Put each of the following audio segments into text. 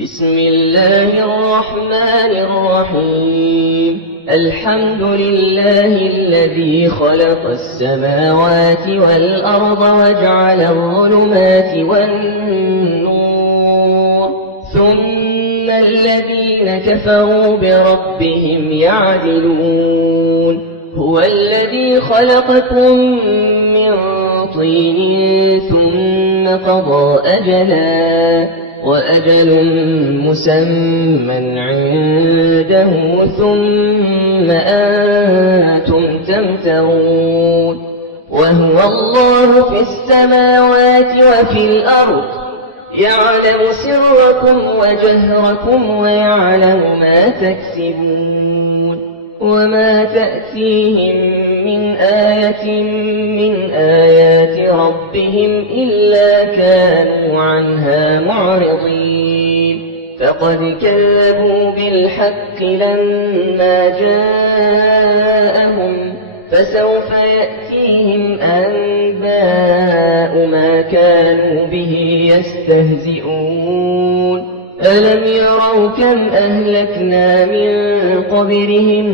بسم الله الرحمن الرحيم. الحمد لله الذي خلق السماوات والأرض وجعل الظلمات والنور، ثم الذين كفروا بربهم يعدلون. هو الذي خلقكم من طين ثم قضى أجلا، وأجل مسمى عنده، ثم أنتم تمترون. وهو الله في السماوات وفي الأرض، يعلم سركم وجهركم ويعلم ما تكسبون. وما تأتيهم من آية من آيات ربهم إلا كانوا عنها معرضين. فقد كذبوا بالحق لما جاءهم، فسوف يأتيهم أنباء ما كانوا به يستهزئون. ألم يروا كم أهلكنا من قبلهم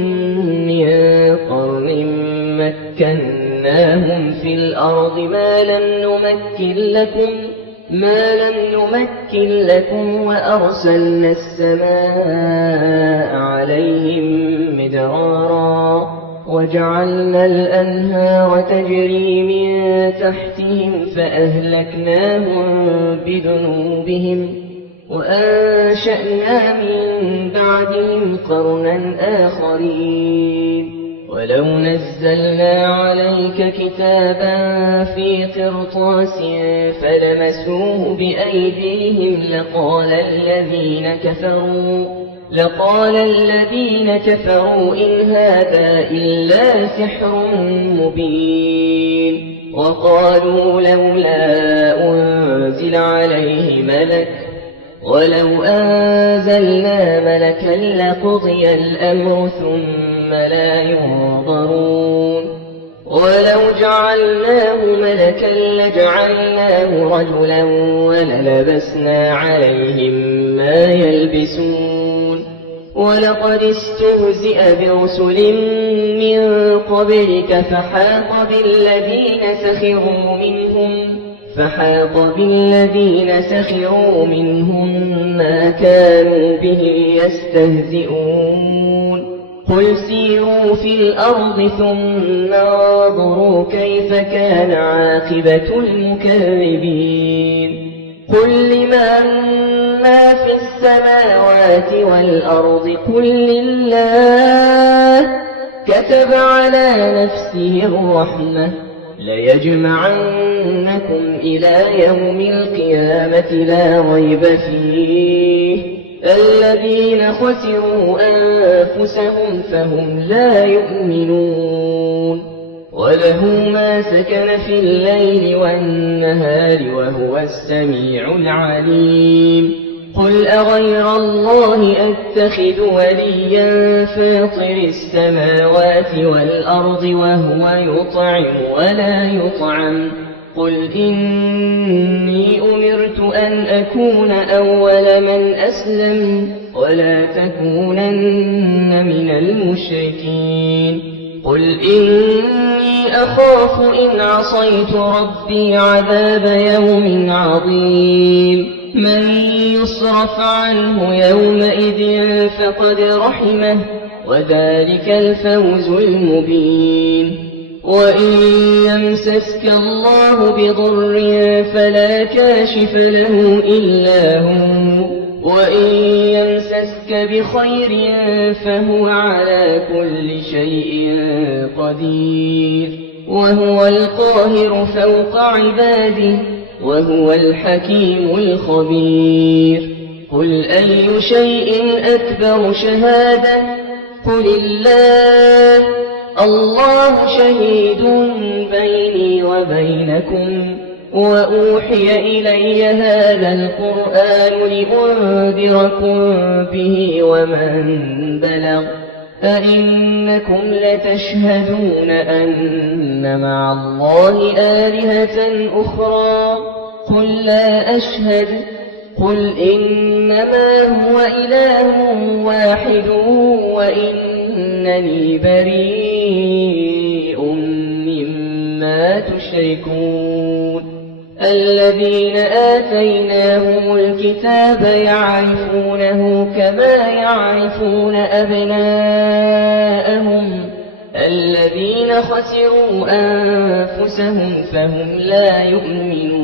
من قرن مكناهم في الأرض ما لم نمكن لكم وأرسلنا السماء عليهم مدرارا، وجعلنا الأنهار تجري من تحتهم فأهلكناهم بذنوبهم، وأنشأنا من بعدهم قرنا آخرين. ولو نزلنا عليك كتابا في قرطاس فلمسوه بأيديهم لقال الذين كفروا إن هذا إلا سحر مبين. وقالوا لولا أنزل عليه ملك، ولو أنزلنا ملكا لقضي الأمر ثم لا ينظرون. ولو جعلناه ملكا لجعلناه رجلا وللبسنا عليهم ما يلبسون. ولقد استهزئ برسل من قبلك فحاق بالذين سخروا منهم ما كانوا به يستهزئون. قل سيروا في الأرض ثم انظروا كيف كان عاقبة المكذبين. قل لمن ما في السماوات والأرض قل لله، كتب على نفسه الرحمة ليجمعنكم إلى يوم القيامة لا ريب فيه. الذين خسروا أنفسهم فهم لا يؤمنون. وله ما سكن في الليل والنهار وهو السميع العليم. قل أغير الله أتخذ وليا فاطر السماوات والأرض وهو يطعم ولا يطعم. قل إني أمرت أن أكون أول من أسلم ولا تكونن من المشركين. قل إني أخاف إن عصيت ربي عذاب يوم عظيم. من يصرف عنه يومئذ فقد رحمه، وذلك الفوز المبين. وإن يمسسك الله بضر فلا كاشف له إلا هو، وإن يمسسك بخير فهو على كل شيء قدير. وهو القاهر فوق عباده، وهو الحكيم الخبير. قل أي شيء أكبر شهادة؟ قل الله شهيد بيني وبينكم. وأوحي إلي هذا القرآن لأنذركم به ومن بلغ. أئنكم لتشهدون أن مع الله آلهة أخرى؟ قل لا أشهد. قل إنما هو إله واحد وإنني بريء مما تشركون الذين آتيناهم الكتاب يعرفونه كما يعرفون أبناءهم الذين خسروا أنفسهم فهم لا يؤمنون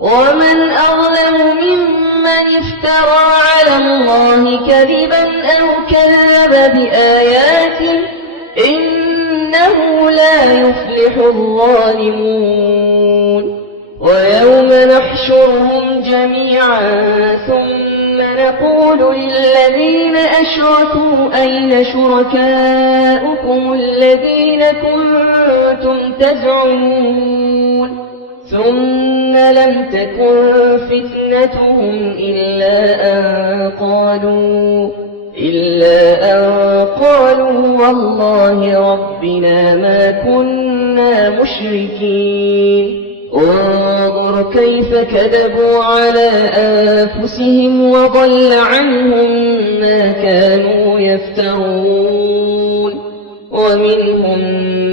ومن أظلم ممن افترى على الله كذبا أو كذب بآياته إنه لا يفلح الظالمون ويوم نحشرهم جميعا ثم نقول للذين أشركوا أين شركاؤكم الذين كنتم تزعمون ثم لم تكن فتنتهم إلا أن قالوا والله ربنا ما كنا مشركين انظر كيف كذبوا على أنفسهم وضل عنهم ما كانوا يفترون ومنهم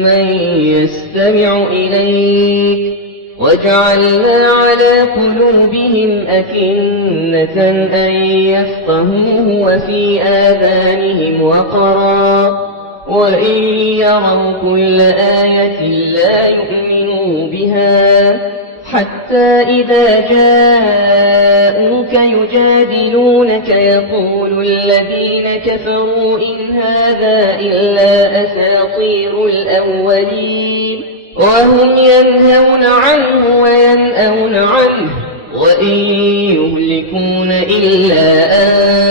من يستمع إليك وجعلنا على قلوبهم أكنة أن يفقهوه وفي آذانهم وقرا وإن يروا كل آية لا يؤمنوا بها حتى إذا جاءوك يجادلونك يقول الذين كفروا إن هذا إلا أساطير الأولين وهم ينهون عنه وينأون عنه وإن يهلكون إلا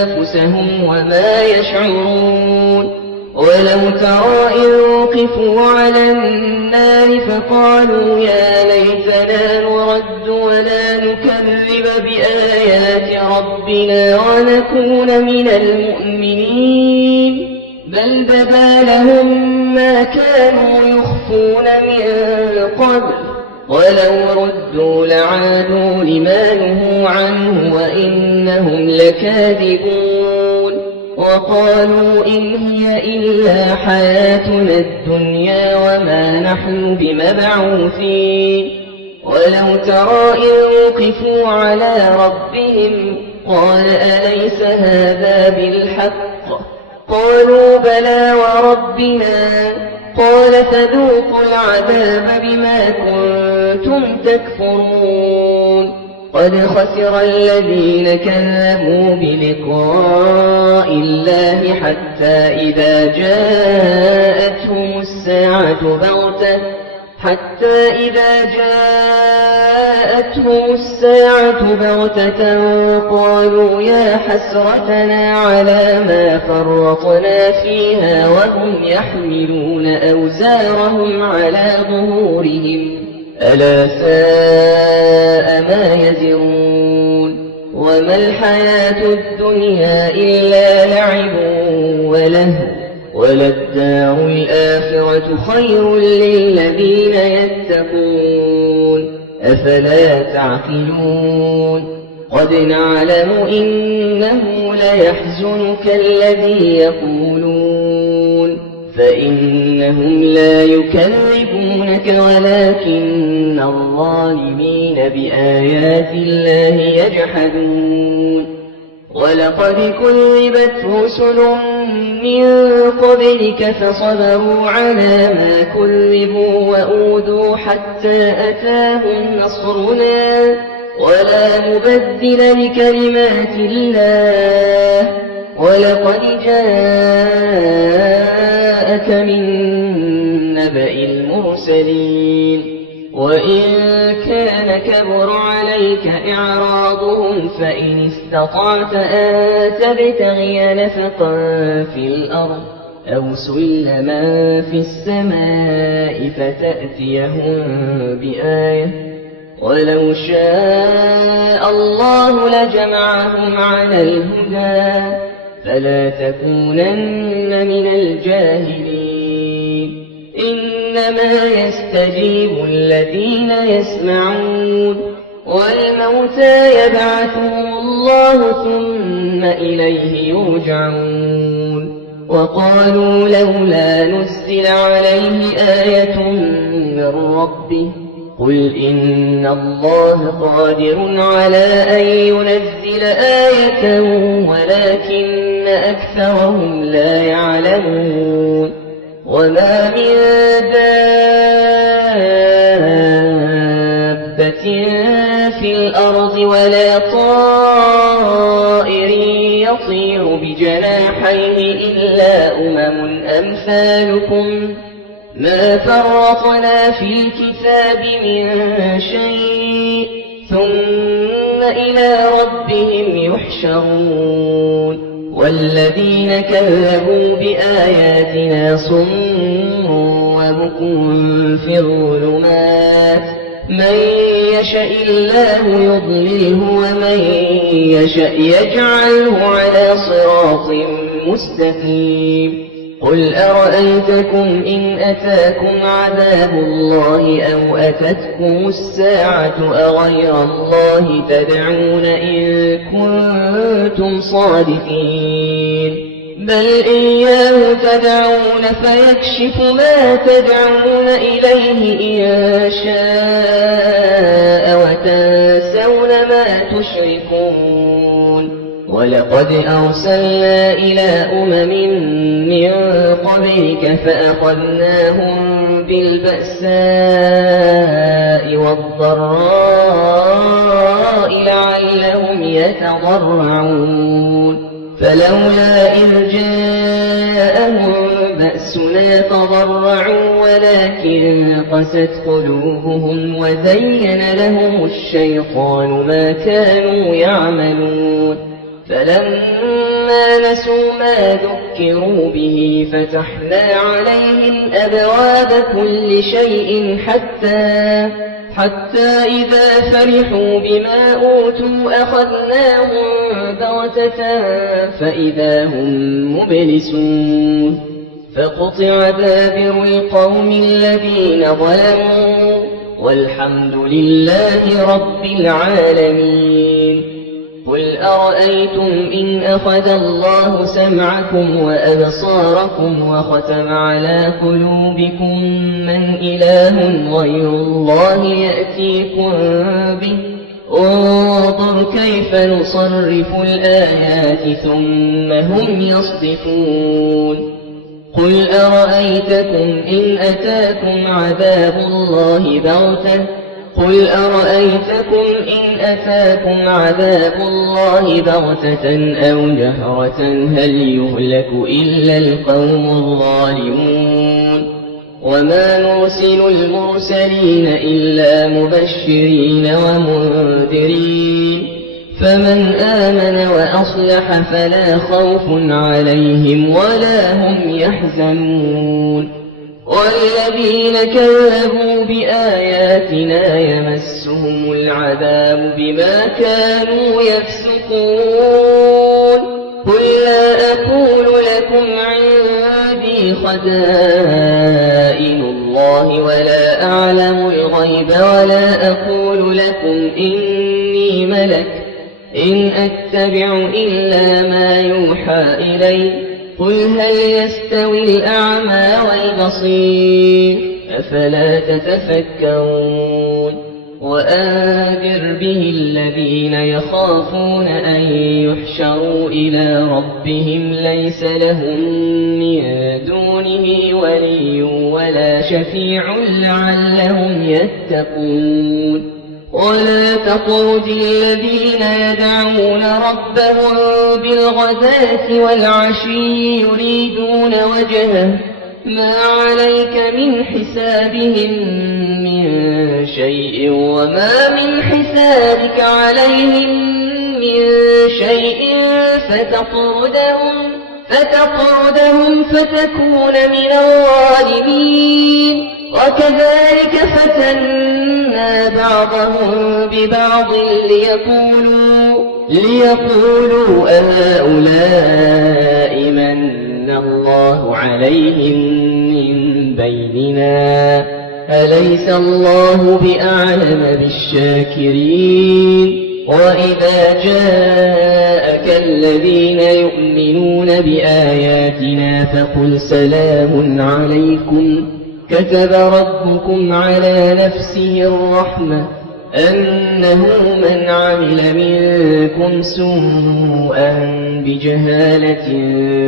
أنفسهم وما يشعرون ولو ترى إذ وقفوا على النار فقالوا يا ليتنا نرد ولا نكذب بآيات ربنا ونكون من المؤمنين بل بدا لهم ما كانوا يخفون من قبل ولو ردوا لعادوا لما نهوا عنه وإنهم لكاذبون وقالوا إن هي إلا حياتنا الدنيا وما نحن بمبعوثين ولو ترى إذ وقفوا على ربهم قال أليس هذا بالحق قالوا بلى وربنا قال فذوقوا العذاب بما كنتم تكفرون قد خسر الذين كذبوا بلقاء الله حتى إذا جاءتهم الساعة بغتة قالوا يا حسرتنا على ما فرطنا فيها وهم يحملون أوزارهم على ظهورهم ألا ساء ما يزرون وما الحياة الدنيا إلا لعب ولهو وللدار الآخرة خير للذين يتقون أفلا تعقلون قد نعلم إنه ليحزنك الذي يقولون فإنهم لا يكذبونك ولكن الظالمين بآيات الله يجحدون ولقد كذبت رسل من قبلك فصبروا على ما كذبوا وأوذوا حتى أتاهم نصرنا ولا مبدل لكلمات الله ولقد جاءك من نبأ المرسلين وإن كان كبر عليك إعراضهم فإن استطعت أن تبتغي نفقا في الأرض أو سلما في السماء فتأتيهم بآية ولو شاء الله لجمعهم على الهدى فلا تكونن من الجاهلين إنما يستجيب الذين يسمعون والموتى يبعثهم الله ثم إليه يرجعون وقالوا لولا نزل عليه آية من ربه قل إن الله قادر على أن ينزل آية ولكن أكثرهم لا يعلمون وما من دابة في الأرض ولا طائر يطير بجناحيه إلا أمثالكم ما فرطنا في الكتاب من شيء ثم إلى ربهم يحشرون والذين كذبوا بآياتنا صم وبكم في الظلمات من يشاء الله يضلله ومن يشاء يجعله على صراط مستقيم قل أرأيتكم إن أتاكم عذاب الله أو أتتكم الساعة أغير الله تدعون إن كنتم صادقين بل إياه تدعون فيكشف ما تدعون إليه إن شاء وتنسون ما تشركون ولقد أرسلنا إلى من قبلك فأخذناهم بالبأساء والضراء لعلهم يتضرعون فلولا إذ جاءهم بأسنا تضرعوا ولكن قست قلوبهم وزين لهم الشيطان ما كانوا يعملون فلما نسوا ما ذكروا به فتحنا عليهم أبواب كل شيء حتى إذا فرحوا بما أوتوا أخذناهم بغتة فإذا هم مبلسون فقطع دابر القوم الذين ظلموا والحمد لله رب العالمين قل أرأيتم إن أخذ الله سمعكم وأبصاركم وختم على قلوبكم من إله غير الله يأتيكم به انظر كيف نصرف الآيات ثم هم يصدفون قل أرأيتكم إن أتاكم عذاب الله بغتة قل أرأيتكم إن أتاكم عذاب الله بغتة أو جهرة هل يهلك إلا القوم الظالمون وما نرسل المرسلين إلا مبشرين ومنذرين فمن آمن وأصلح فلا خوف عليهم ولا هم يحزنون والذين كذبوا بآياتنا يمسهم العذاب بما كانوا يفسقون قل لا أقول لكم عندي خزائن الله ولا أعلم الغيب ولا أقول لكم إني ملك إن أتبع إلا ما يوحى إلي قل هل يستوي الأعمى والبصير أفلا تتفكرون وأنذر به الذين يخافون أن يحشروا إلى ربهم ليس لهم من دونه ولي ولا شفيع لعلهم يتقون ولا تطرد الذين يدعون ربهم بالغداة والعشي يريدون وجهه ما عليك من حسابهم من شيء وما من حسابك عليهم من شيء فتطردهم فتكون من الظالمين وكذلك فتنا بعضهم ببعض ليقولوا أهؤلاء من الله عليهم من بيننا أليس الله بأعلم بالشاكرين وإذا جاءك الذين يؤمنون بآياتنا فقل سلام عليكم كتب ربكم على نفسه الرحمة أنه من عمل منكم سوءا بجهالة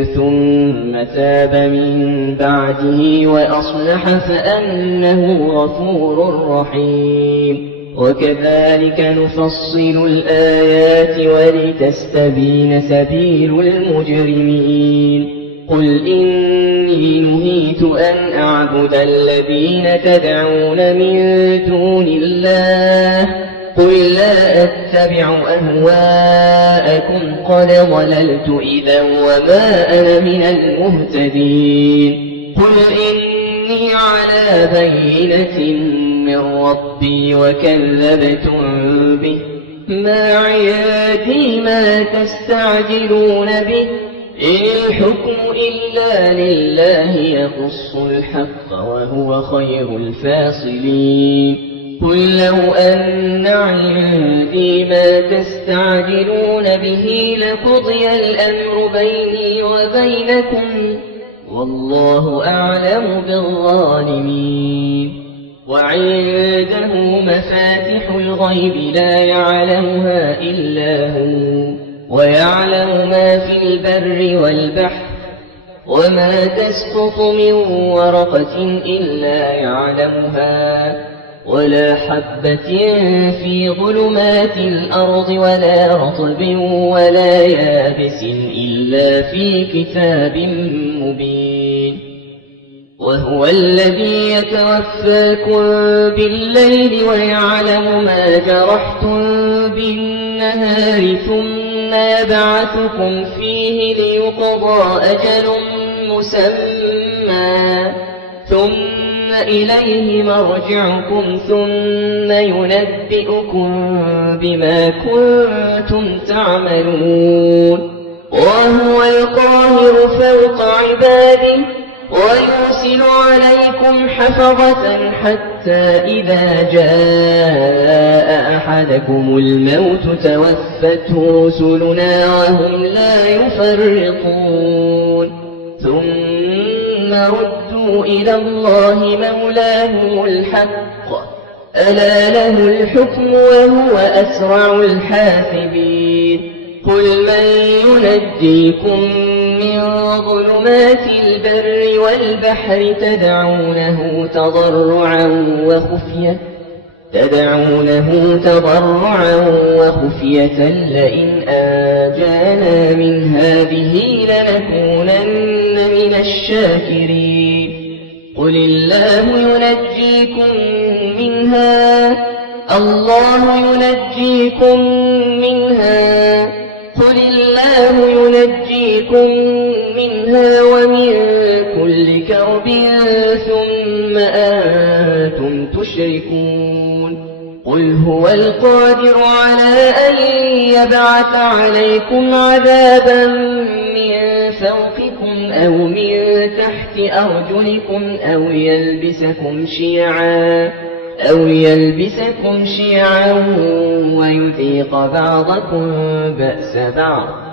ثم تاب من بعده وأصلح فأنه غفور رحيم وكذلك نفصل الآيات ولتستبين سبيل المجرمين قل إني نهيت أن أعبد الذين تدعون من دون الله قل لا أتبع أهواءكم قد ضللت إذا وما أنا من المهتدين قل إني على بينة من ربي وكذبتم به ما عندي ما تستعجلون به إن الحكم إلا لله يقص الحق وهو خير الفاصلين قل لو أن عندي ما تستعجلون به لقضي الأمر بيني وبينكم والله أعلم بالظالمين وعنده مفاتح الغيب لا يعلمها إلا هو ويعلم ما في البر والبحر وما تسقط من ورقة إلا يعلمها ولا حبة في ظلمات الأرض ولا رطب ولا يابس إلا في كتاب مبين وهو الذي يتوفاكم بالليل ويعلم ما جرحتم بالنهار ثم يبعثكم فيه ليقضى أجل مسمى ثم إليه مرجعكم ثم ينبئكم بما كنتم تعملون وهو القاهر فوق عباده ويرسل عليكم حفظة حتى إذا جاء أحدكم الموت توفته رسلنا وهم لا يفرطون ثم ردوا إلى الله مولاهم الحق ألا له الحكم وهو أسرع الحاسبين قل من ينجيكم من ظلمات البر والبحر تدعونه تضرعا وخفية لئن آجانا من هذه لنكونن من الشاكرين قل الله ينجيكم منها ومن كل كرب ثم أنتم تشركون قل هو القادر على أن يبعث عليكم عذابا من فوقكم أو من تحت أرجلكم أو يلبسكم شيعا ويذيق بعضكم بأس بعض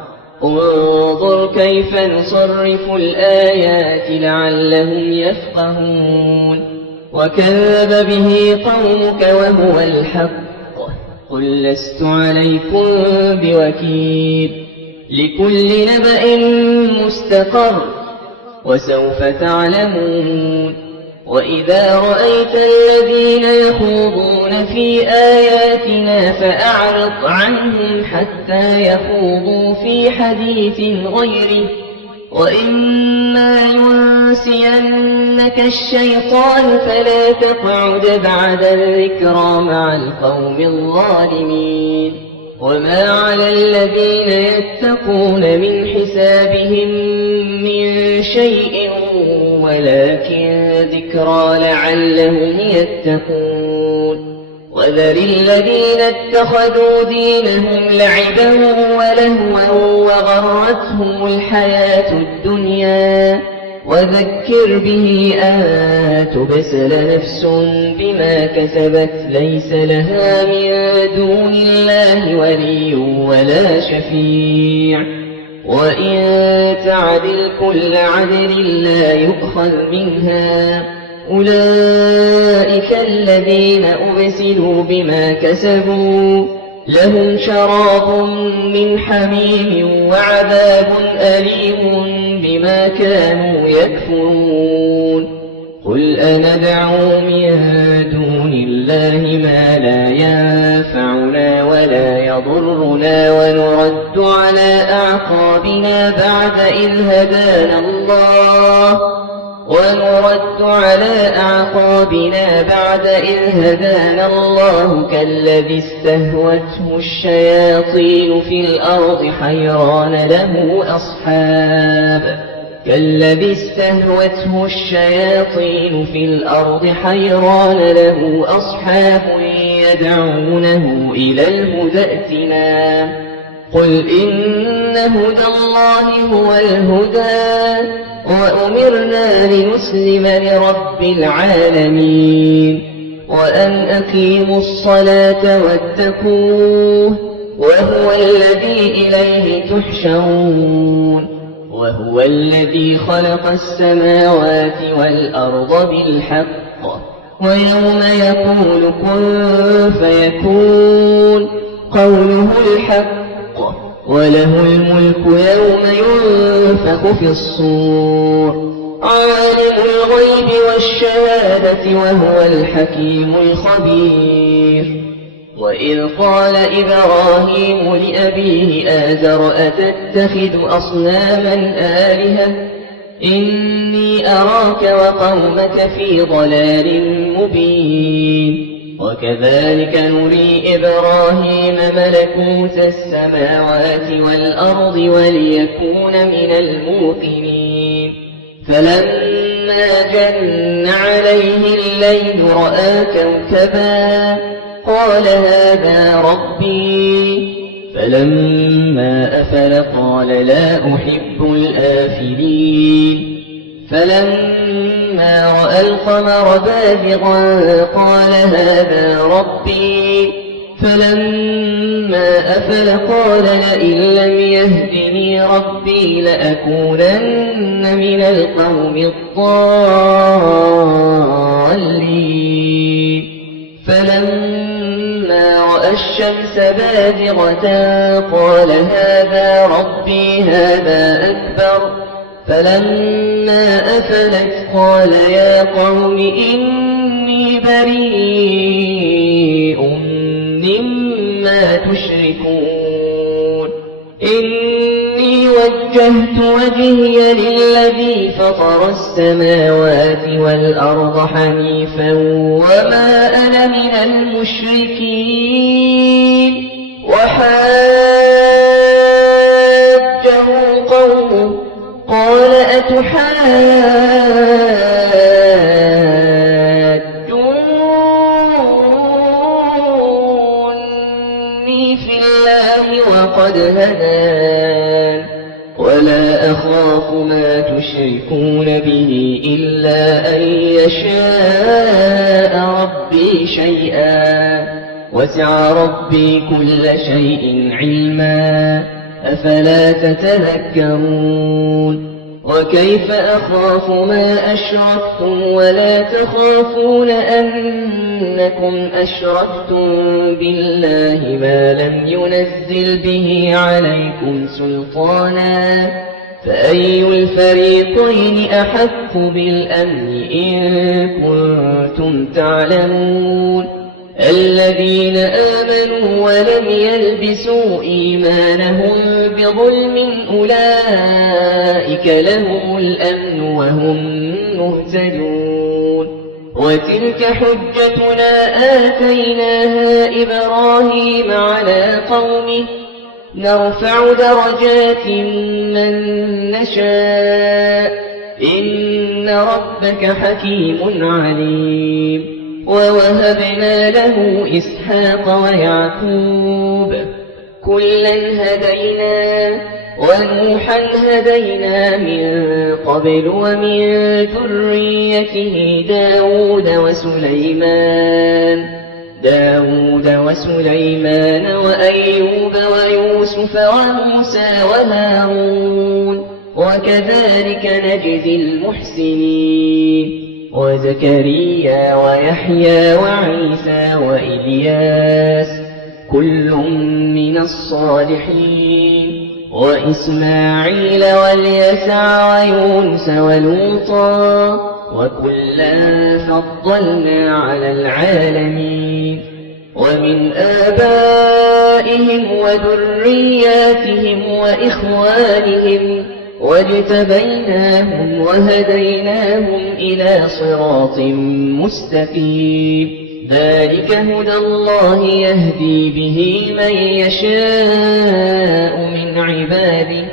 انظر كيف نصرف الآيات لعلهم يفقهون وكذب به قومك وهو الحق قل لست عليكم بوكيل لكل نبأ مستقر وسوف تعلمون وإذا رأيت الذين يخوضون في آياتنا فأعرض عنهم حتى يخوضوا في حديث غيره وإما ينسينك الشيطان فلا تقعد بعد الذكرى مع القوم الظالمين وما على الذين يتقون من حسابهم من شيء ولكن ذكرى لعلهم يتقون وذر الذين اتخذوا دينهم لعبا ولهوا وغرتهم الحياة الدنيا وذكر به أن تبسل نفس بما كسبت ليس لها من دون الله ولي ولا شفيع وإن تعدل كل عدل لا يؤخذ منها أولئك الذين أبسلوا بما كسبوا لهم شراب من حميم وعذاب أليم بما كانوا يكفرون قل أندعو من دون الله ما لا ينفعنا ولا يضرنا ونرد على أعقابنا بعد إذ هدانا الله كالذي استهوته الشياطين في الأرض حيران له أصحاب يدعونه إلى الهدى ائتنا قل إن هدى الله هو الهدى وأمرنا لنسلم لرب العالمين وأن أقيموا الصلاة واتقوه وهو الذي إليه تحشرون وهو الذي خلق السماوات والأرض بالحق ويوم يقول كن فيكون قوله الحق وله الملك يوم ينفخ في الصور عالم الغيب والشهادة وهو الحكيم الخبير وإذ قال إبراهيم لأبيه آزر أتتخذ أصناما آلهة إني أراك وقومك في ضلال مبين وكذلك نري إبراهيم ملكوت السماوات والأرض وليكون من الموقنين فلما جن عليه الليل رأى كوكبا قال هذا ربي فلما أفل قال لا أحب الآفلين فلما رأى القمر بازغا قال هذا ربي فلما أفل قال لئن لم يهدني ربي لأكونن من القوم الضالين فلما رأى الشمس بازغة قال هذا ربي هذا أكبر فلما أفلت قال يا قوم إني بريء مما تشركون إني وجهت وجهي للذي فطر السماوات والأرض حنيفا وما أنا من المشركين وحاجه قومه قال أتحاجوني في الله وقد هدان ولا أخاف ما تشركون به إلا أن يشاء ربي شيئا وسع ربي كل شيء علما أفلا تتذكرون وكيف أخاف ما أشركتم ولا تخافون أنكم أشركتم بالله ما لم ينزل به عليكم سلطانا فأي الفريقين أحق بالأمن إن كنتم تعلمون الذين آمنوا ولم يلبسوا إيمانهم بظلم أولئك لهم الأمن وهم مهتدون وتلك حجتنا آتيناها إبراهيم على قومه نرفع درجات من نشاء إن ربك حكيم عليم ووهبنا له إسحاق ويعقوب كلا هدينا ونوحا هدينا من قبل ومن ذريته داود وسليمان وأيوب ويوسف وموسى وهارون وكذلك نجزي المحسنين وزكريا ويحيى وعيسى وإلياس كل من الصالحين وإسماعيل واليسع ويونس ولوطا وكلا فضلنا على العالمين ومن آبائهم وذرياتهم وإخوانهم واجتبيناهم وهديناهم إلى صراط مستقيم ذلك هدى الله يهدي به من يشاء من عباده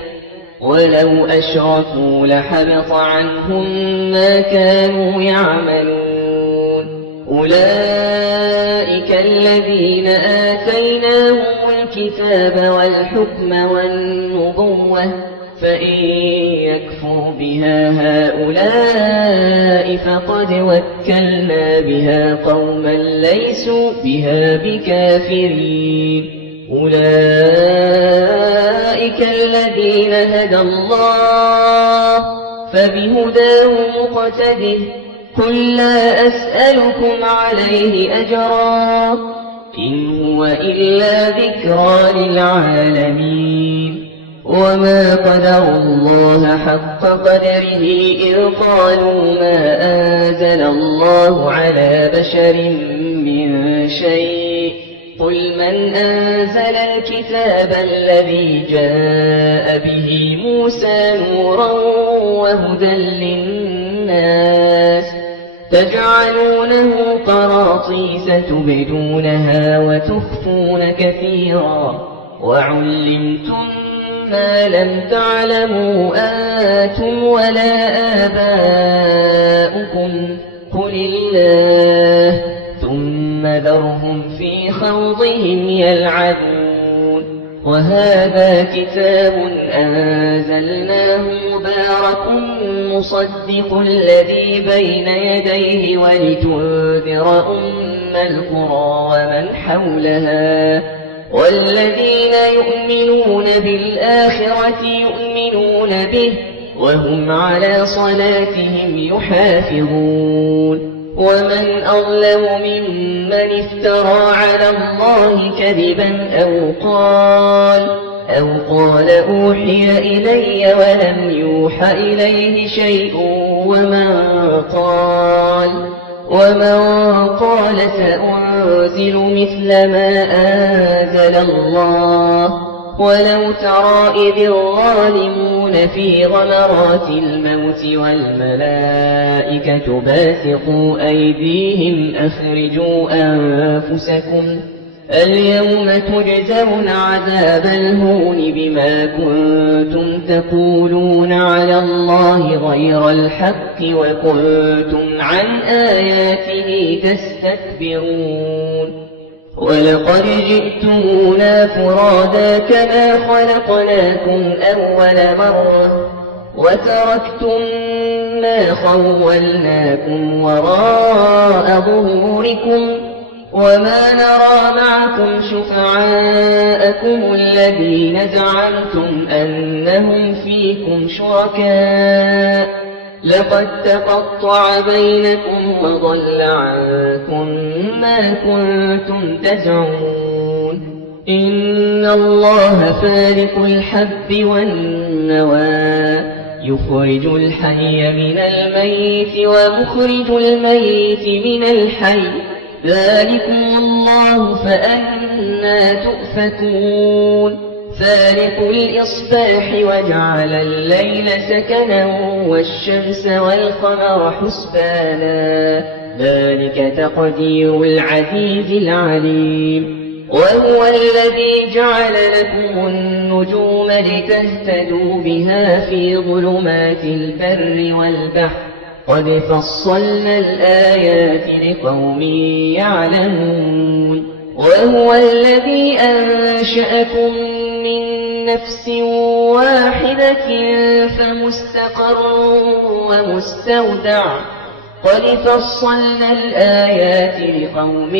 ولو أشركوا لحبط عنهم ما كانوا يعملون أولئك الذين آتيناهم الكتاب والحكم والنبوة فإن يكفر بها هؤلاء فقد وكلنا بها قوما ليسوا بها بكافرين أولئك الذين هدى الله فبهداه مقتده قل لا أسألكم عليه أجرا إن هو إلا ذكرى للعالمين وما قدر الله حق قدره إذ قالوا ما أنزل الله على بشر من شيء قل من أنزل الكتاب الذي جاء به موسى نورا وهدى للناس تجعلونه قراطيس تبدونها وتخفون كثيرا وعلمتم ما لم تعلموا أنتم ولا آباؤكم قل الله ثم ذرهم في خوضهم يلعبون وهذا كتاب أنزلناه مبارك مصدق الذي بين يديه ولتنذر أم القرى ومن حولها والذين يؤمنون بالآخرة يؤمنون به وهم على صلاتهم يحافظون ومن أظلم ممن افترى على الله كذبا أو قال أوحي إلي ولم يوح إليه شيء ومن قال سأنزل مثل ما أنزل الله ولو ترى إذ الظالمون في غمرات الموت والملائكة باسطوا أيديهم أخرجوا أنفسكم اليوم تجزون عذاب الهون بما كنتم تقولون على الله غير الحق وكنتم عن آياته تستكبرون ولقد جئتمونا فرادا كما خلقناكم أول مرة وتركتم ما خولناكم وراء ظهوركم وما نرى معكم شفعاءكم الذين زعمتم أنهم فيكم شركاء لقد تقطع بينكم وضل عنكم ما كنتم تزعمون إن الله فالق الحب والنوى يخرج الحي من الميت ومخرج الميت من الحي ذلكم الله فأنى تؤفكون فالق الإصباح وجعل الليل سكنا والشمس والقمر حسبانا ذلك تقدير العزيز العليم وهو الذي جعل لكم النجوم لتهتدوا بها في ظلمات البر والبحر قد فصلنا الآيات لقوم يعلمون وهو الذي أنشأكم من نفس واحدة فمستقر ومستودع قد فصلنا الآيات لقوم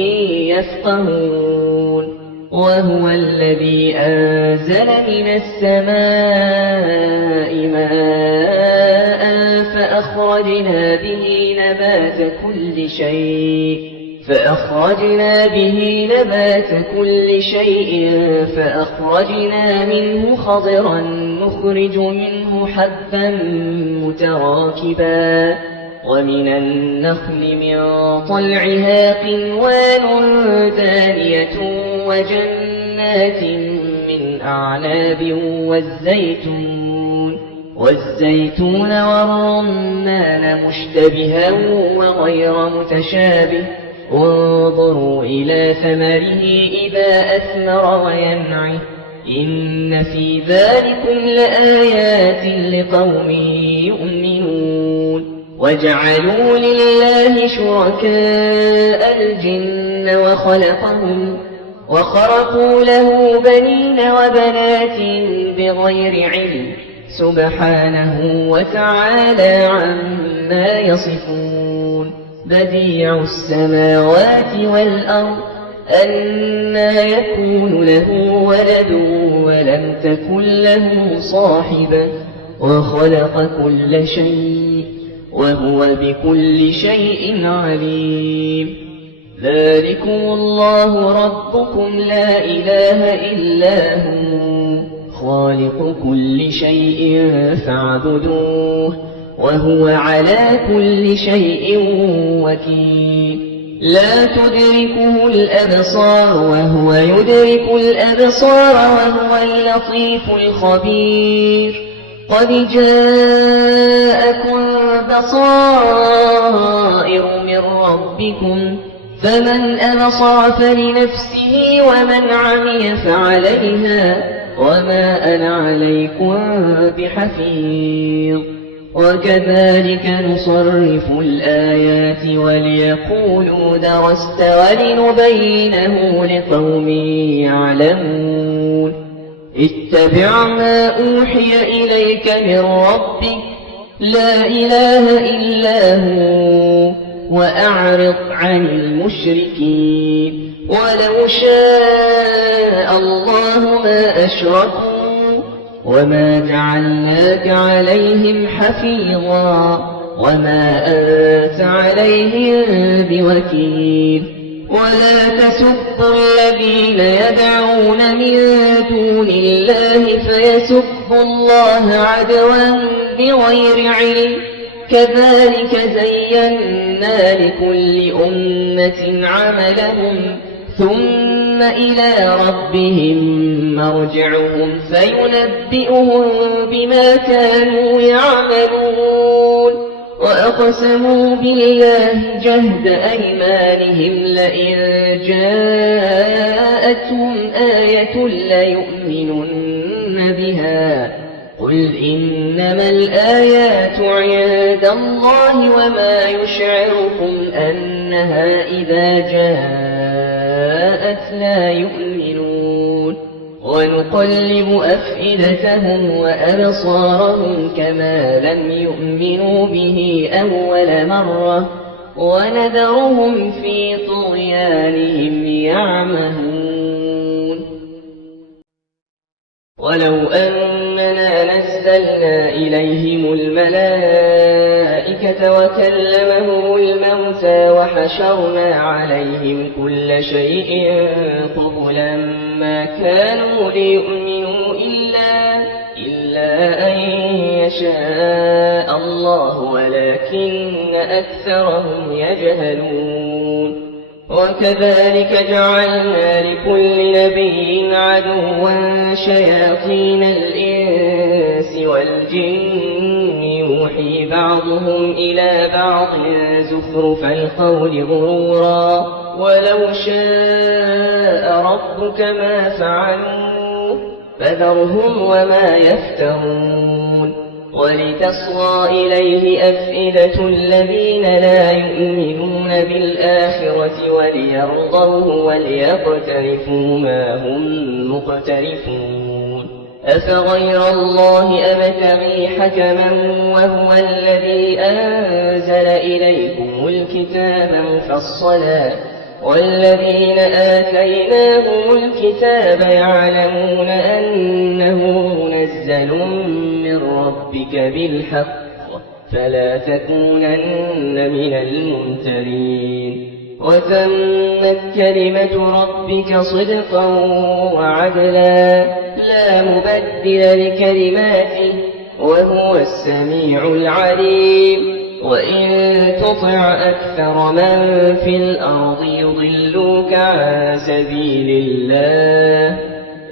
يفقهون وهو الذي أنزل من السماء ماء فأخرجنا به نبات كل شيء فأخرجنا منه خضرا نخرج منه حبا متراكبا ومن النخل من طلعها قنوان دانية وجنات من أعناب والزيتون والرمان مشتبها وغير متشابه انظروا إلى ثمره إذا أثمر وينعه إن في ذلكم لآيات لقوم يؤمنون وجعلوا لله شركاء الجن وخرقوا له بنين وبنات بغير علم سبحانه وتعالى عما يصفون بديع السماوات والأرض أنى يكون له ولد ولم تكن له صاحبة وخلق كل شيء وهو بكل شيء عليم ذلكم الله ربكم لا إله إلا هو خالق كل شيء فاعبدوه وهو على كل شيء وكيل لا تدركه الأبصار وهو يدرك الأبصار وهو اللطيف الخبير قد جاءكم بصائر من ربكم فمن أبصر فلنفسه ومن عمي فعليها وما أنا عليكم بحفيظ وكذلك نصرف الآيات وليقولوا درست ولنبينه لقوم يعلمون اتبع ما أوحي إليك من ربك لا إله إلا هو وأعرض عن المشركين ولو شاء الله ما أشركوا وما جعلناك عليهم حفيظا وما أنت عليهم بوكيل ولا تسبوا الذين يدعون من دون الله فيسبوا الله عدوا بغير علم كذلك زينا لكل أمة عملهم ثم إلى ربهم مرجعهم فينبئهم بما كانوا يعملون وأقسموا بالله جهد أيمانهم لئن جاءتهم آية ليؤمنن بها قل إنما الآيات عند الله وما يشعركم أنها إذا جاءت لا يؤمنون ونقلب أفئدتهم وأبصارهم كما لم يؤمنوا به أول مرة ونذرهم في طغيانهم يعمهون ولو أننا نزلنا إليهم الملائكة وكلمهم الموتى وحشرنا عليهم كل شيء قبلا ما كانوا ليؤمنوا إلا أن يشاء الله ولكن أكثرهم يجهلون وكذلك جعلنا لكل نبي عدوا شياطين الإنس والجن يوحي بعضهم إلى بعض زخرف القول غرورا ولو شاء ربك ما فعلوه فذرهم وما يفترون ولتصغى إليه أفئدة الذين لا يؤمنون بالآخرة وليرضوه وليقترفوا ما هم مقترفون أفغير الله أبتغي حكما وهو الذي أنزل إليكم الكتاب مفصلا والذين آتيناهم الكتاب يعلمون أنه منزل من ربك بالحق فلا تكونن من الممترين وتمت كلمة ربك صدقا وعدلا لا مبدل لكلماته وهو السميع العليم وإن تطع أكثر من في الأرض يضلوك عن سبيل الله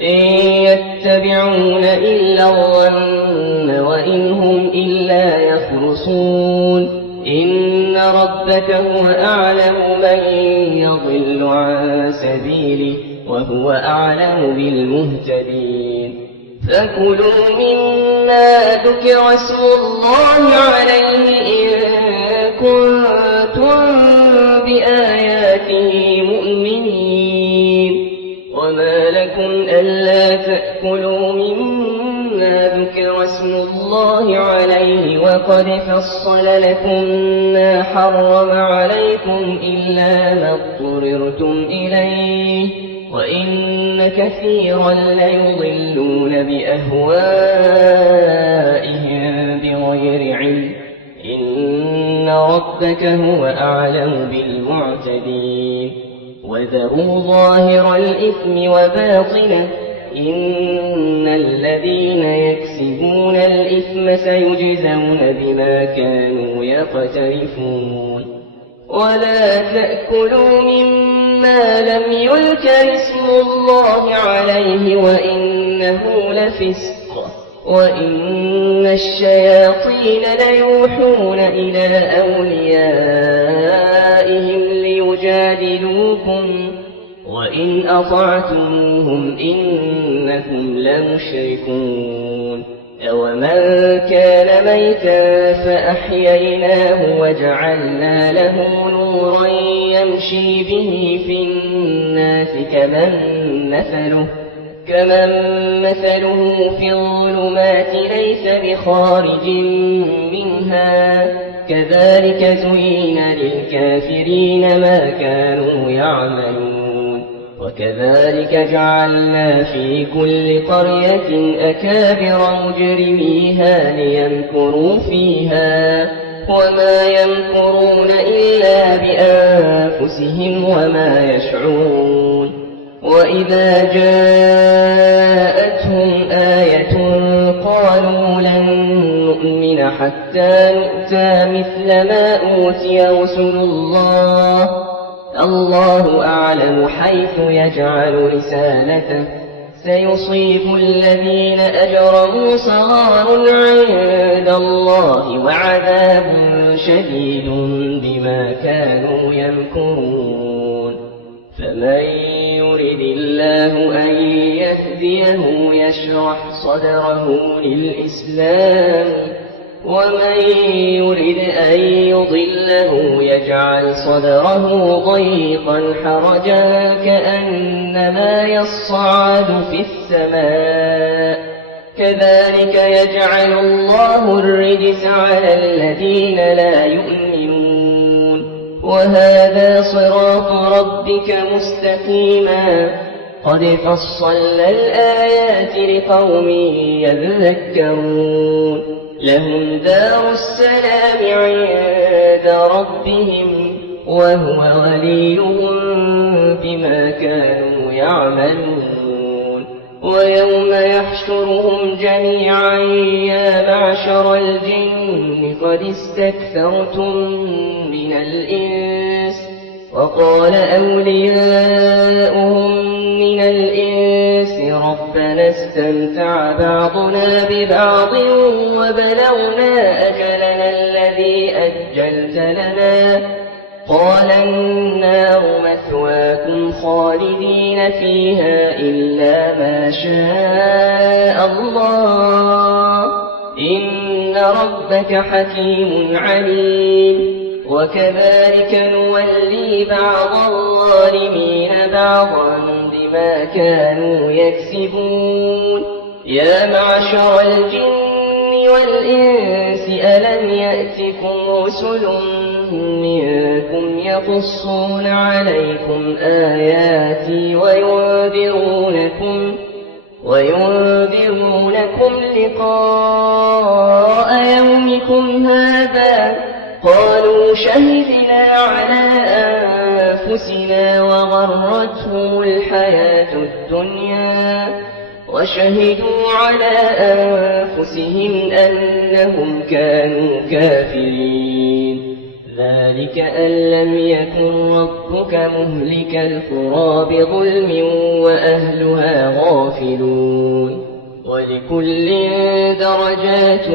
إن يتبعون إلا الظن وإن هم إلا يخرصون إن ربك هو أعلم من يضل عن سبيله وهو أعلم بالمهتدين فكلوا مما ذكر اسم الله عليه إن كنتم بآياته مؤمنين وما لكم ألا تأكلوا مما ذكر اسم الله عليه وقد فصل لكم ما حرم عليكم إلا ما اضطررتم إليه وإن كثيرا ليضلون بأهوائهم بغير علم إن ربك هو أعلم بالمعتدين وذروا ظاهر الإثم وباطنه إن الذين يكسبون الإثم سيجزون بما كانوا يقترفون ولا تأكلوا مما لم يذكر اسم الله عليه وإنه لفسق وإن الشياطين ليوحون إلى أوليائهم ليجادلوكم وإن أطعتموهم إنكم لمشركون أومن كان ميتا فأحييناه وجعلنا له نورا يمشي به في الناس كمن مثله في الظلمات ليس بخارج منها كذلك زين للكافرين ما كانوا يعملون وكذلك جعلنا في كل قرية أكابر مجرميها ليمكروا فيها وما يمكرون إلا بأنفسهم وما يشعرون وإذا جاءتهم آية قالوا لن نؤمن حتى نؤتى مثل ما أوتي رسل الله أعلم حيث يجعل رسالته سيصيب الذين أجرموا صغار عند الله وعذاب شديد بما كانوا يمكرون فمن يرد الله أن يهديه يشرح صدره للإسلام ومن يرد أن يضله يجعل صدره ضيقا حرجا كأنما يصعد في السماء كذلك يجعل الله الرجس على الذين لا يؤمنون وهذا صراط ربك مستقيما قد فصلنا الآيات لقوم يذكرون لهم دار السلام عند ربهم وهو وليهم بما كانوا يعملون ويوم يحشرهم جميعا يا معشر الجن قد استكثرتم من الإنس وقال أولياؤهم من الإنس ربنا استمتع بعضنا ببعض وبلغنا أجلنا الذي أجلت لنا قال النار مثواكم خالدين فيها إلا ما شاء الله إن ربك حكيم عليم وكذلك نولي بعض الظالمين بعضا بما كانوا يكسبون يا معشر الجن والإنس ألم يأتكم رسل منكم يقصون عليكم آياتي وينذرونكم لقاء يومكم هذا قالوا شهدنا على أنفسنا وغرتهم الحياة الدنيا وشهدوا على أنفسهم أنهم كانوا كافرين ذلك أن لم يكن ربك مهلك القرى بظلم وأهلها غافلون ولكل درجات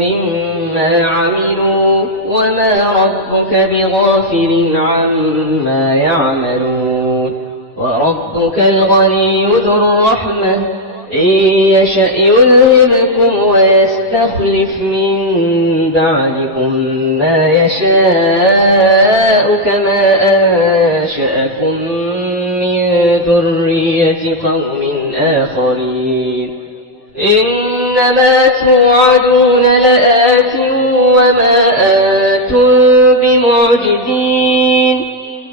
مما عملوا وما ربك بغافل عما يعملون وربك الغني ذو الرحمة إن يشأ يذهبكم ويستخلف من بعدكم ما يشاء كما أنشأكم من ذرية قوم آخرين إنما توعدون لآت وما أنتم بمعجزين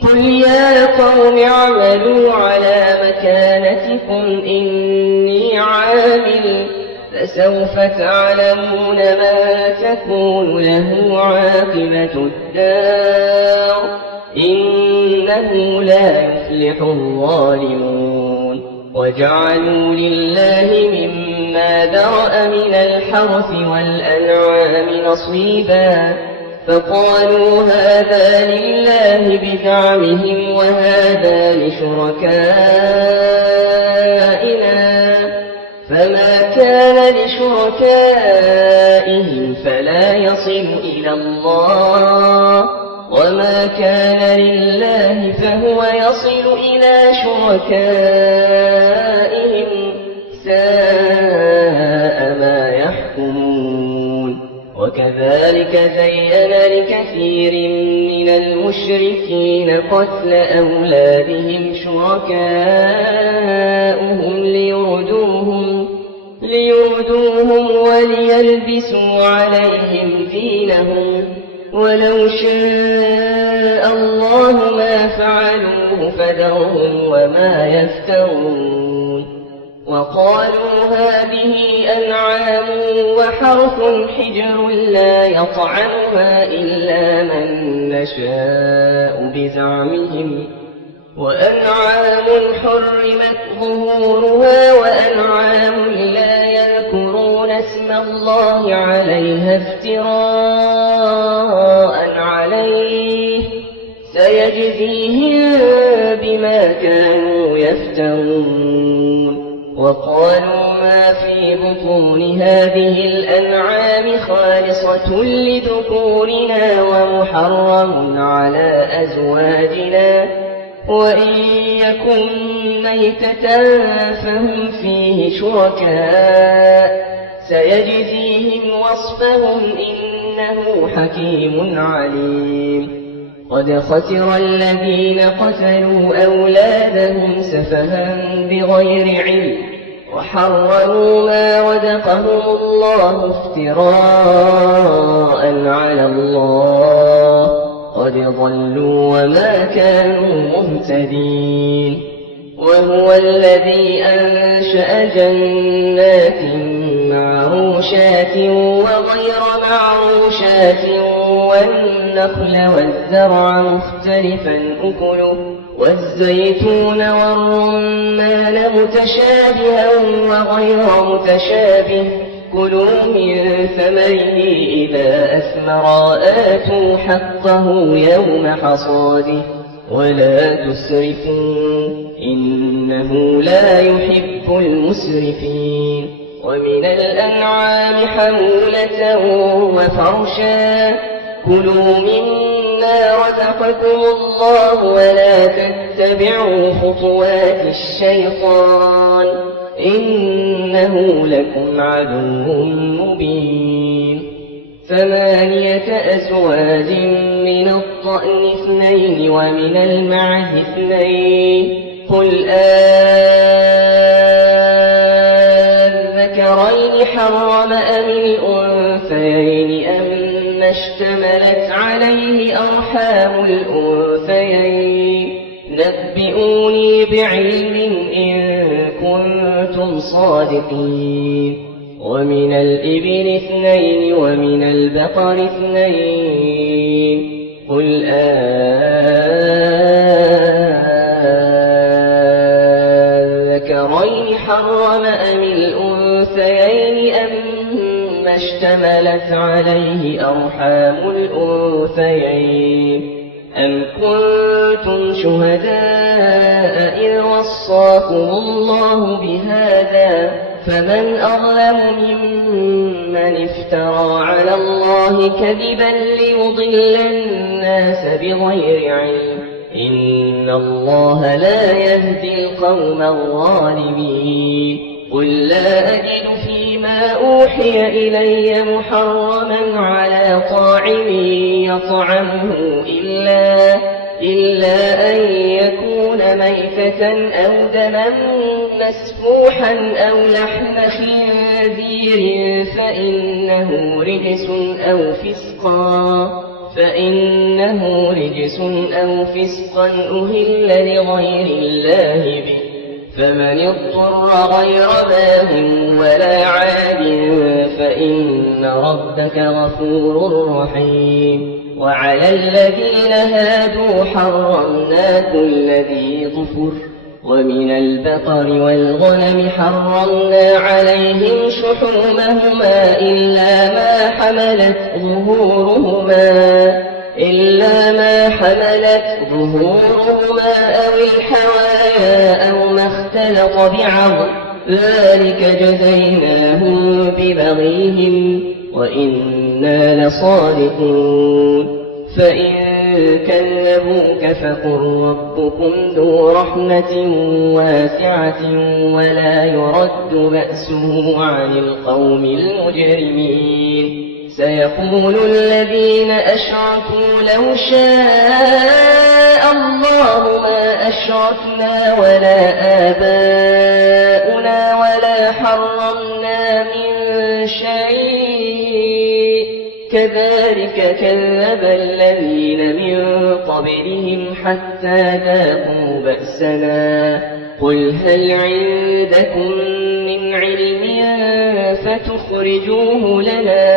قل يا قوم اعملوا على مكانتكم إني عامل فسوف تعلمون ما تكون له عاقبة الدار إنه لا يفلح الظالمون وجعلوا لله مما ذرأ من الحرث والأنعام نصيبا فقالوا هذا لله بزعمهم وهذا لشركائنا فما كان لشركائهم فلا يصل إلى الله وما كان لله فهو يصل إلى شركائهم ساء ما يحكمون وكذلك زين لكثير من المشركين قتل أولادهم شركاؤهم ليردوهم وليلبسوا عليهم دينهم ولو شاء الله ما فعلوه فذرهم وما يفترون وقالوا هذه أنعام وحرث حجر لا يطعمها إلا من نشاء بزعمهم وأنعام حرمت ظهورها وأنعام لا يذكرون اسم الله عليها افتراء عليه سيجزيهم بما كانوا يفترون وقالوا ما في بطون هذه الأنعام خالصة لذكورنا ومحرم على أزواجنا وإن يكن ميتة فهم فيه شركاء سيجزيهم وصفهم إنه حكيم عليم قد خسر الذين قتلوا أولادهم سفها بغير علم وحرموا ما رزقهم الله افتراء على الله قد ضلوا وما كانوا مهتدين وهو الذي أنشأ جنات معروشات وغير معروشات والنخل والزرع مختلفا أكله والزيتون والرمان متشابها وغير متشابه كلوا من ثمره إذا أثمر آتوا حقه يوم حصاده ولا تسرفوا إنه لا يحب المسرفين ومن الأنعام حمولة وفرشا كلوا مما رزقكم الله ولا تتبعوا خطوات الشيطان إنه لكم عدو مبين 8 أزواج من الضأن 2 ومن المعز 2 قل حرم أم الأنثيين أما اشتملت عليه أرحام الأنثيين نبئوني بعلم إن كنتم صادقين ومن الإبل 2 ومن البقر 2 قل أذكرين حرم أم الأنثيين أما اشتملت عليه أرحام الأنثيين أم كنتم شهداء إذ وصاكم الله بهذا فمن أظلم ممن افترى على الله كذبا ليضل الناس بغير علم إن الله لا يهدي القوم الظالمين قل لا أجد فيما أوحي إلي محرما على طاعم يطعمه إلا أن يكون ميتة أو دما مسفوحا أو لحم خنزير فإنه رجس أو فسقا أهل لغير الله به فمن اضطر غير باغ ولا عاد فإن ربك غفور رحيم وعلى الذين هادوا حرمنا كل ذي ظفر ومن البقر والغنم حرمنا عليهم شحومهما إلا ما حملت ظهورهما أو الحوايا أو ما اختلط بعظم ذلك جزيناهم ببغيهم وإنا لصادقون فإن كذبوك فقل ربكم ذو رحمة واسعة ولا يرد بأسه عن القوم المجرمين سيقول الذين أشركوا لو شاء الله ما أشركنا ولا آباؤنا ولا حرمنا من شيء كذلك كذب الذين من قبلهم حتى ذاقوا بأسنا قل هل عندكم من علم فتخرجوه لنا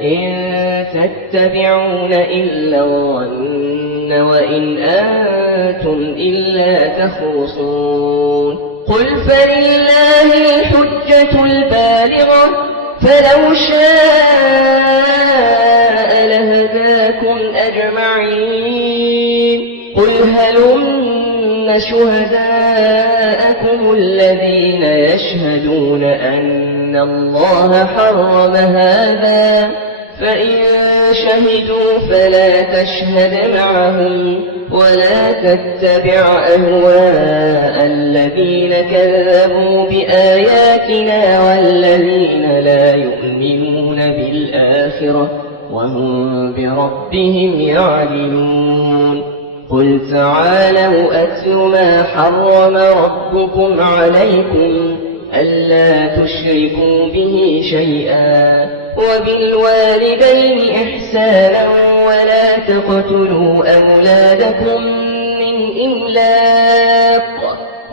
إن تتبعون إلا الظن وإن أنتم إلا تخرصون قل فلله الحجة البالغة فلو شاء لهداكم أجمعين قل هلم شهداءكم الذين يشهدون أن الله حرم هذا فإن شهدوا فلا تشهد معهم ولا تتبع أهواء الذين كذبوا بآياتنا والذين لا يؤمنون بالآخرة وهم بربهم يعدلون قل تعالوا أتل ما حرم ربكم عليكم ألا تشركوا به شيئا وبالوالدين إحسانا ولا تقتلوا أولادكم من إملاق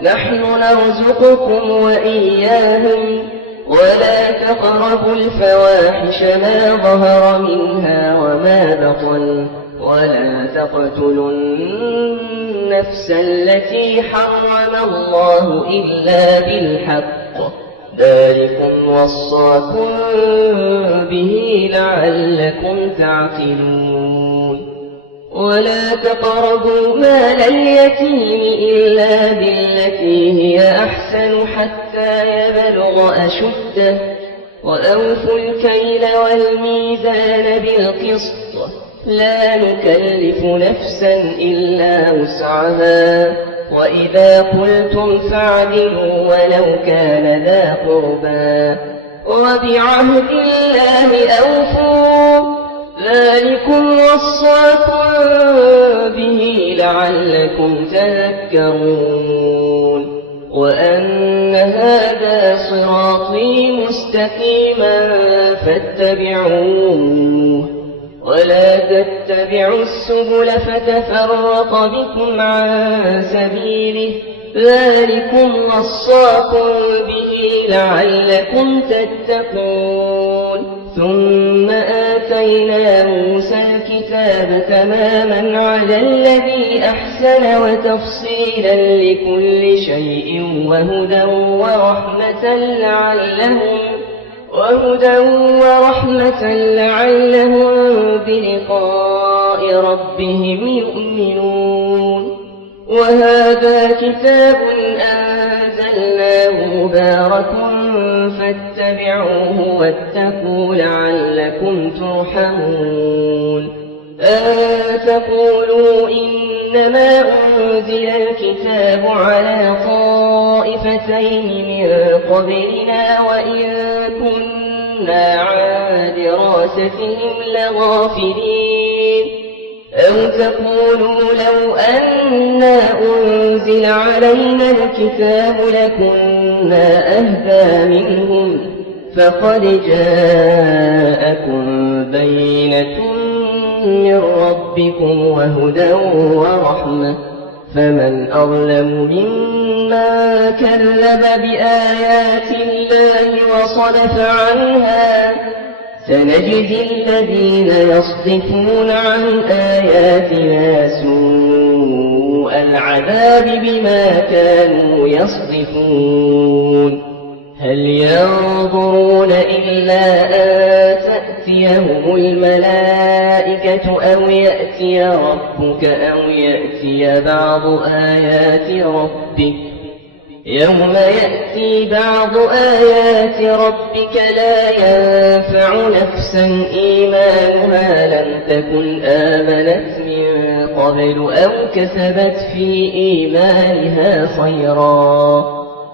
نحن نرزقكم وإياهم ولا تقربوا الفواحش ما ظهر منها وما بطن ولا تقتلوا النفس التي حرم الله إلا بالحق ذلكم وصاكم به لعلكم تعقلون ولا تقربوا مال اليتيم إلا بالتي هي أحسن حتى يبلغ أشده وأوفوا الكيل والميزان بالقسط لا نكلف نفسا إلا وسعها وإذا قلتم فاعدلوا ولو كان ذا قربى وبعهد الله أوفوا ذلكم وصاكم به لعلكم تذكرون وأن هذا صراطي مستقيما فاتبعوه ولا تتبعوا السبل فتفرق بكم عن سبيله ذلكم وصاكم به لعلكم تتقون ثم آتينا موسى الكتاب تماما على الذي أحسن وتفصيلا لكل شيء وهدى ورحمة لعلهم بلقاء ربهم يؤمنون وهذا كتاب أنزلناه مبارك فاتبعوه واتقوا لعلكم ترحمون أن تقولوا إنما أنزل الكتاب على طائفتين من قبلنا وإن كنا عن دراستهم لغافلين أو تقولوا لو أنا أنزل علينا الكتاب لكنا أهدى منهم فقد جاءكم بينة من ربكم وهدى ورحمة فمن أظلم ممن كذب بآيات الله وصدف عنها سنجزي الذين يصدفون عن آياتنا سوء العذاب بما كانوا يصدفون هل ينظرون إلا أن تأتيهم الملائكة أو يأتي ربك أو يأتي بعض آيات ربك يوم يأتي بعض آيات ربك لا ينفع نفسا إيمانها لم تكن آمنت من قبل أو كسبت في إيمانها خيرا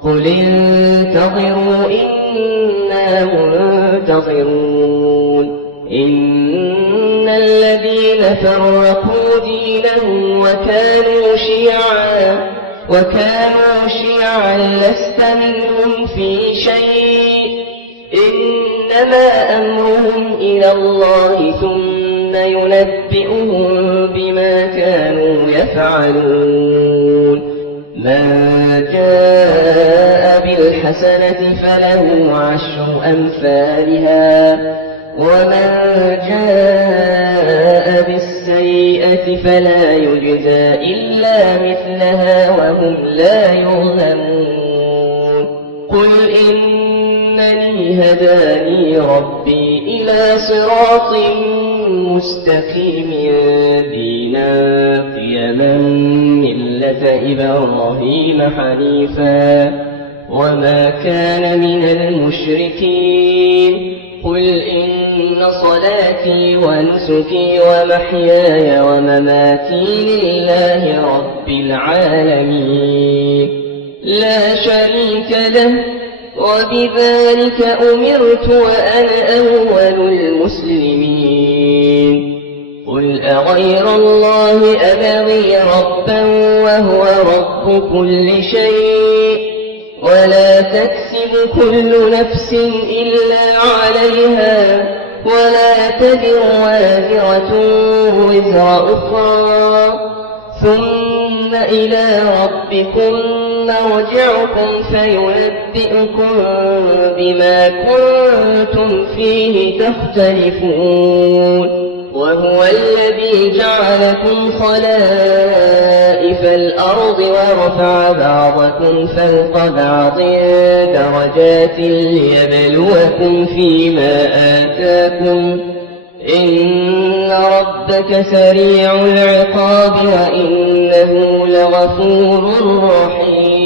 قل انتظروا إنا منتظرون إن الذين فرقوا دينهم وكانوا شيعا لست منهم في شيء إنما أمرهم إلى الله ثم ينبئهم بما كانوا يفعلون من جاء بالحسنة فله 10 أمثالها ومن جاء بالسيئة فلا يجزى إلا مثلها وهم لا يظلمون قل إنني هداني ربي إلى صراط مستقيم دينا قيما ملة إبراهيم حنيفا وما كان من المشركين قل إن صلاتي ونسكي ومحياي ومماتي لله رب العالمين لا شريك له وبذلك أمرت وأنا أول المسلمين قل أغير الله أبغي ربا وهو رب كل شيء ولا تكسب كل نفس إلا عليها ولا تزر وازرة وزر أخرى ثم إلى ربكم مرجعكم فينبئكم بما كنتم فيه تختلفون وهو الذي جعلكم خلائف الأرض ورفع بعضكم فوق بعض درجات ليبلوكم فيما آتاكم إن ربك سريع العقاب وإنه لغفور رحيم